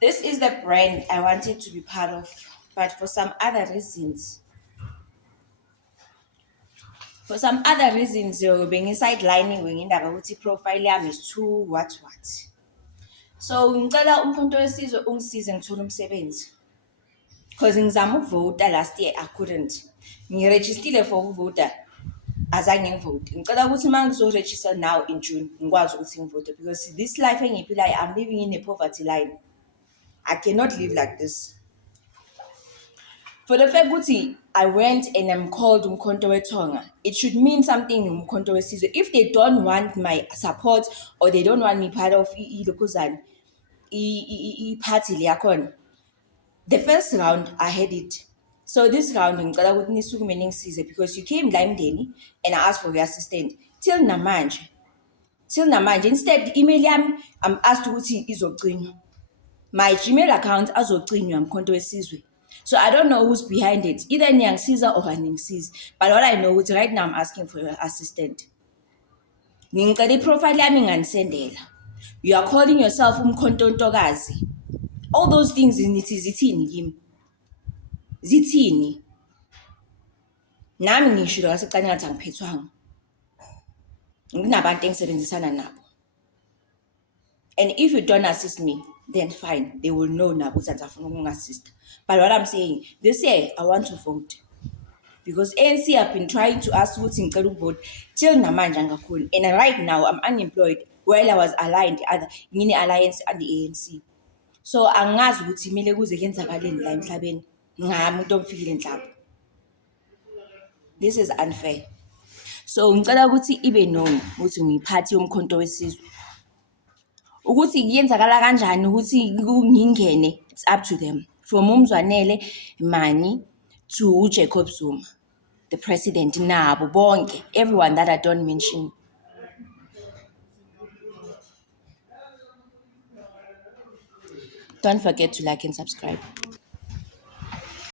This is the brand I wanted to be part of, but for some other reasons, bengi-sidelining ngendaba ukuthi i-profile yami is too what. So ngicela umkhonto wesizwe ungisize ngithole umsebenzi. Because ngizama ukuvota last year I couldn't. Ngirejistile for ukuvota azange ngivote. Ngicela ukuthi uma ngizo-register now in June ngikwazi ukuthi ngivote because this life engiyiphilayo, I'm living in a poverty line. I cannot live like this. For the fact ukuthi I went and I'm called umkhonto weThonga, it should mean something umkhonto wesizwe. If they don't want my support or they don't want me part of ilokhuzana party liyakhona, the first round I had it. So this round ngicela ukuthi nisukume ningisize because you came la imndeni and I asked for your assistant. Till namanje instead email yami I'm asked ukuthi izogcinwa. My Gmail account azogcinwa umkhonto wesizwe. So I don't know who's behind it. Either niyangisiza or aningisizi. But all I know is right now I'm asking for your assistant. Ngicela iprofile yami nganisendela. You are calling yourself umkhonto ntokazi. All those things nithi zithini kimi? Zithini? Nami ngisho ngasecane ngathi angiphethwanga. Nginabantu engisebenzisana nabo. And if you don't assist me, then fine, they will know now ukuthi azafuna ukungasist. But what I'm saying, this year I want to vote. Because ANC have been trying to ask ukuthi ngicela ukuvote till namanje angakhoni. And right now I'm unemployed while I was aligned ngine alliance and the ANC. So angazi ukuthi kumele kuze kwenzakaleni la emhlabeni ngami umuntu omfikile enhlabo. This is unfair. So ngicela ukuthi ibe known ukuthi ngiyiphathi yomkhonto wesizwe. Ukuthi kuyenzakala kanjani ukuthi ngingene, it's up to them. From uMzwanele Mani to Jacob Zuma, the president, nabo bonke, everyone that I don't mention. Don't forget to like and subscribe.